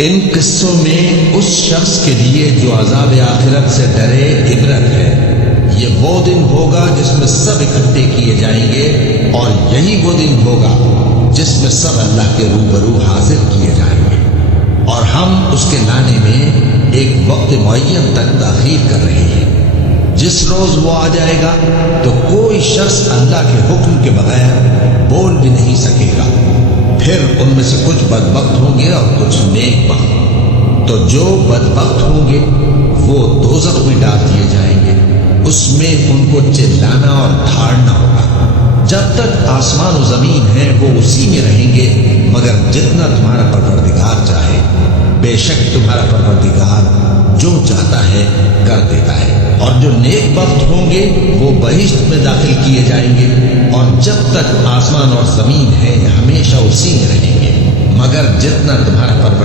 इन किस्सों में उस शख्स के लिए जो अज़ाब आखिरत से डरे इबरत है। ये वो दिन होगा जिसमें सब इकट्ठे किए जाएंगे और यही वो दिन होगा जिसमें सब अल्लाह के रूबरू हाजिर किए जाएंगे और हम उसके लाने में एक वक्त मुअय्यन तक ताख़ीर कर रहे हैं। जिस रोज वो आ जाएगा तो कोई शख्स अल्लाह के हुक्म के बगैर बोल भी नहीं सकेगा। फिर उनमें से कुछ बदबख्त होंगे और कुछ नेकबख्त। तो जो बदबख्त होंगे वो दोज़ख में डाल दिए जाएंगे, उसमें उनको चिल्लाना और धाड़ना होगा। जब तक आसमान और जमीन है वो उसी में रहेंगे, मगर जितना तुम्हारा परवरदिगार चाहे। बेशक तुम्हारा परवरदिगार जो चाहता है कर देता है। और जो नेक वक्त होंगे वो बहिश्त में दाखिल किए जाएंगे और जब तक आसमान और जमीन है हमेशा उसी में रहेंगे, मगर जितना तुम्हारा परवरदिगार